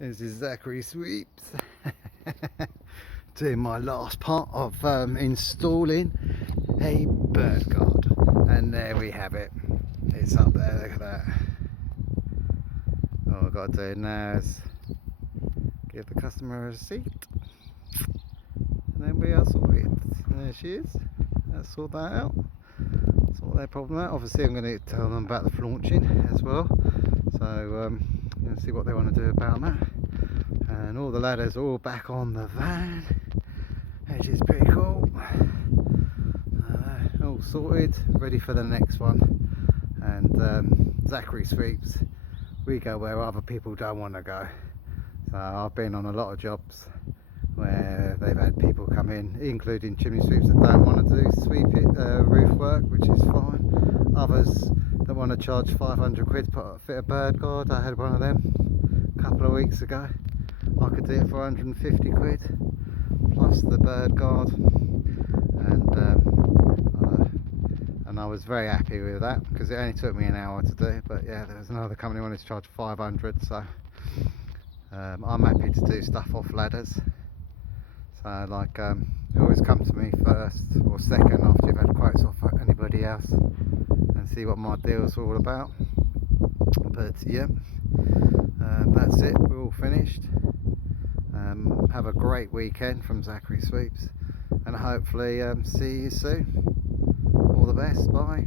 This is Zachary Sweeps doing my last part of installing a bird guard, and there we have it. It's up there, look at that. All I've got to do now is give the customer a receipt, and then we are sorted. There she is. Let's sort that out, sort their problem out. Obviously I'm going to tell them about the flaunching as well, so see what they want to do about that. And all the ladders are all back on the van, which is pretty cool. All sorted, ready for the next one. And Zachary Sweeps, we go where other people don't want to go. So I've been on a lot of jobs where they've had people come in, including chimney sweeps, that don't want to do roof work, which is fine. Others that want to charge 500 quid to fit a bird guard. I had one of them a couple of weeks ago. I could do it for 150 quid plus the bird guard, and I was very happy with that because it only took me an hour to do. But yeah, there was another company who wanted to charge 500, so I'm happy to do stuff off ladders. So like, always come to me first or second after you've had quotes off anybody else, and see what my deal's all about. But yeah, that's it, we're all finished. Have a great weekend from Zachary Sweeps, and hopefully see you soon. All the best, bye.